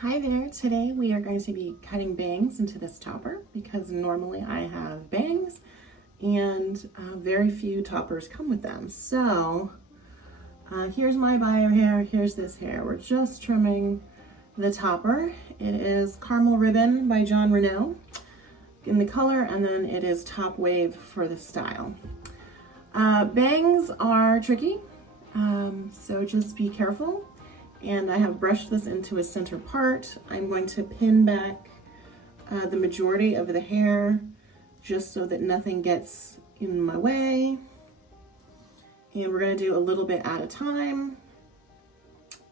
Hi there, today we are going to be cutting bangs into this topper because normally I have bangs and very few toppers come with them. So here's my buyer hair, here's this hair. We're just trimming the topper. It is Caramel Ribbon by John Renault in the color, and then it is Top Wave for the style. Bangs are tricky, so just be careful. And I have brushed this into a center part. I'm going to pin back the majority of the hair just so that nothing gets in my way. And we're going to do a little bit at a time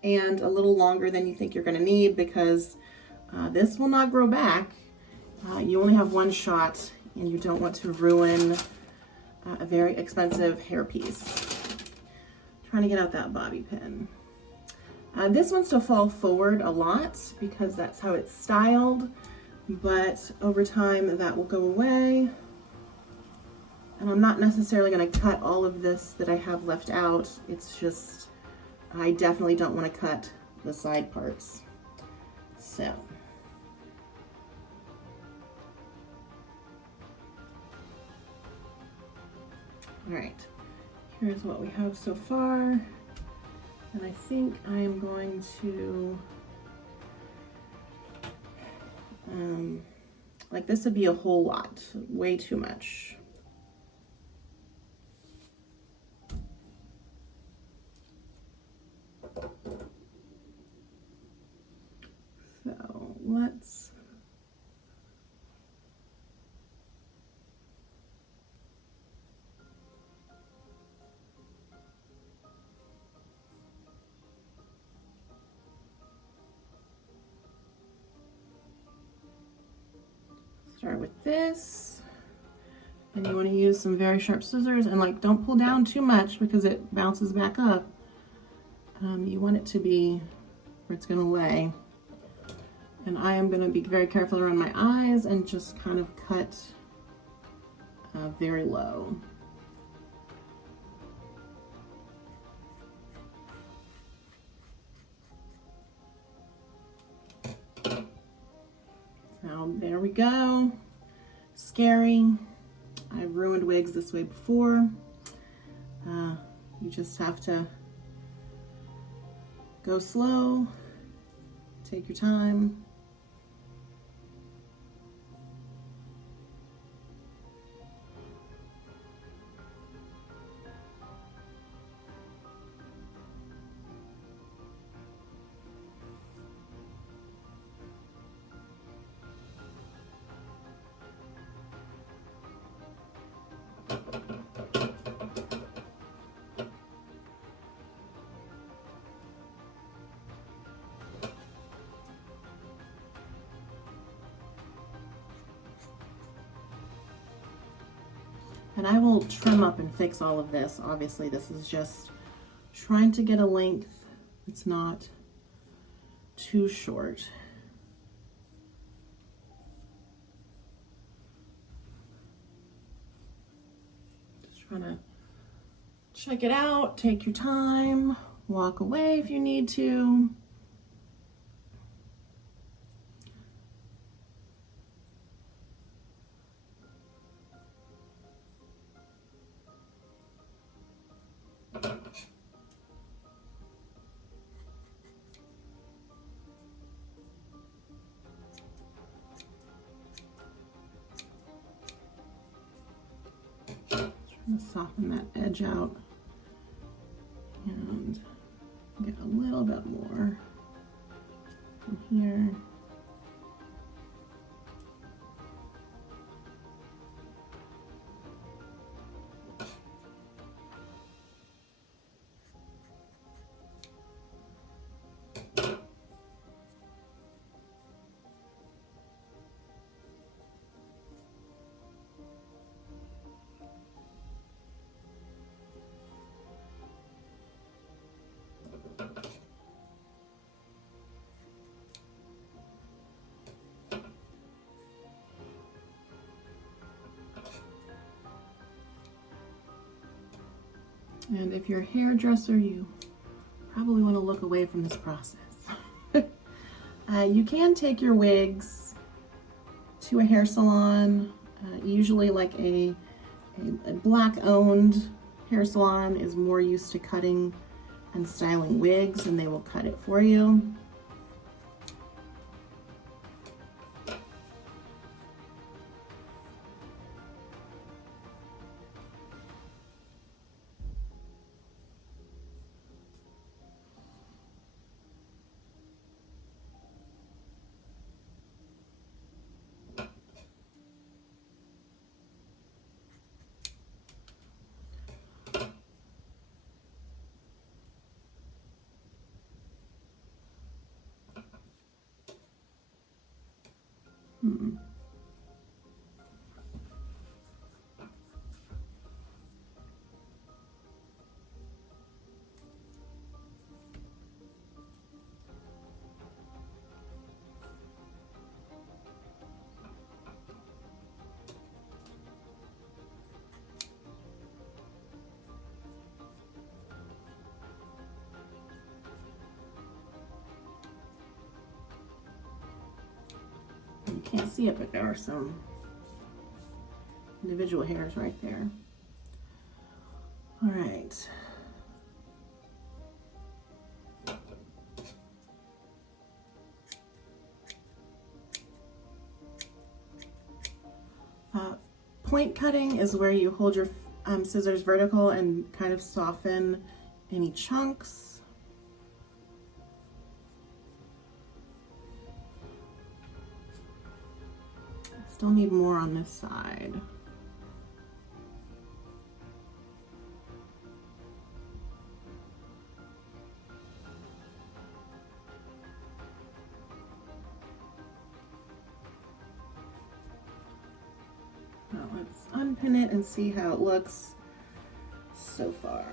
and a little longer than you think you're going to need, because this will not grow back. You only have one shot and you don't want to ruin a very expensive hairpiece. Trying to get out that bobby pin. This wants to fall forward a lot because that's how it's styled, but over time that will go away. And I'm not necessarily going to cut all of this that I have left out. It's just, I definitely don't want to cut the side parts. So. All right, here's what we have so far. And I think I am going to, like this would be a whole lot, way too much. So let's start with this, and you want to use some very sharp scissors, and like don't pull down too much because it bounces back up. You want it to be where it's going to lay. And I am going to be very careful around my eyes and just kind of cut very low. So there we go. Scary. I've ruined wigs this way before. You just have to go slow, take your time. And I will trim up and fix all of this. Obviously, this is just trying to get a length that's not too short. Just trying to check it out, take your time, walk away if you need to. Trying to soften that edge out and get a little bit more from here. And if you're a hairdresser, you probably want to look away from this process. You can take your wigs to a hair salon, usually like a black-owned hair salon is more used to cutting and styling wigs, and they will cut it for you. You can't see it, but there are some individual hairs right there. All right. Point cutting is where you hold your scissors vertical and kind of soften any chunks. Still need more on this side. Now let's unpin it and see how it looks so far.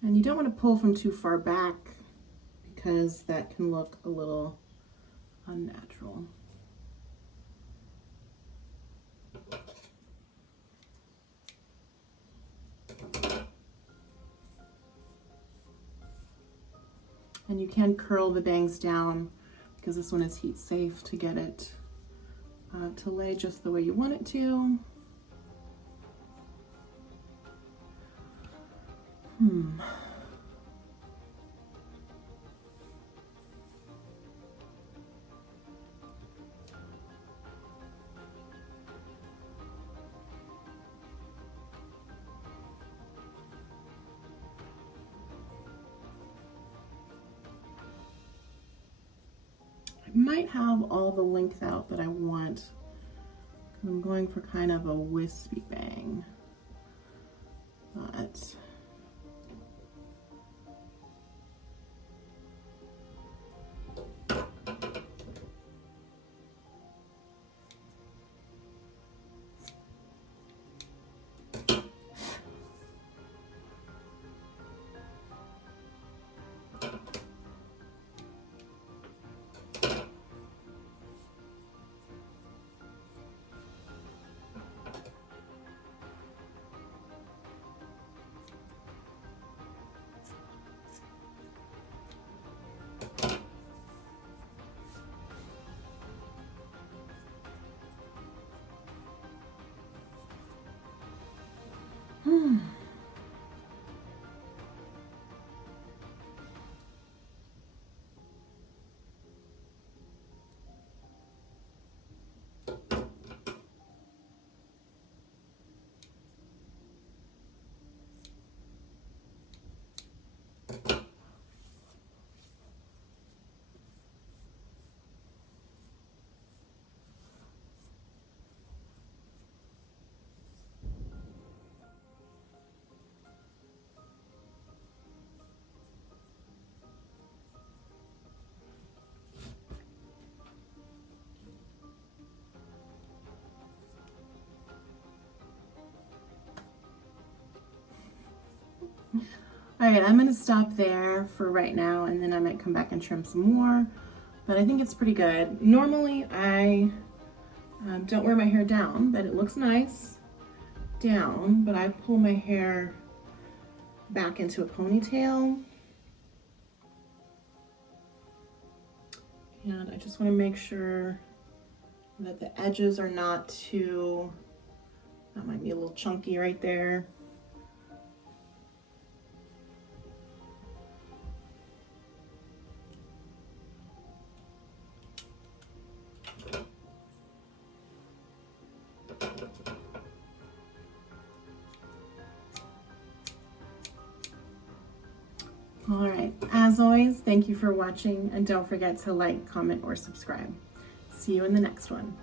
And you don't want to pull from too far back because that can look a little unnatural. And you can curl the bangs down because this one is heat safe to get it to lay just the way you want it to. might have all the length out that I want. I'm going for kind of a wispy bang, but all right, I'm going to stop there for right now, and then I might come back and trim some more, but I think it's pretty good. Normally, I don't wear my hair down, but it looks nice down, but I pull my hair back into a ponytail. And I just want to make sure that the edges are not too, that might be a little chunky right there. All right, as always, thank you for watching, and don't forget to like, comment, or subscribe. See you in the next one.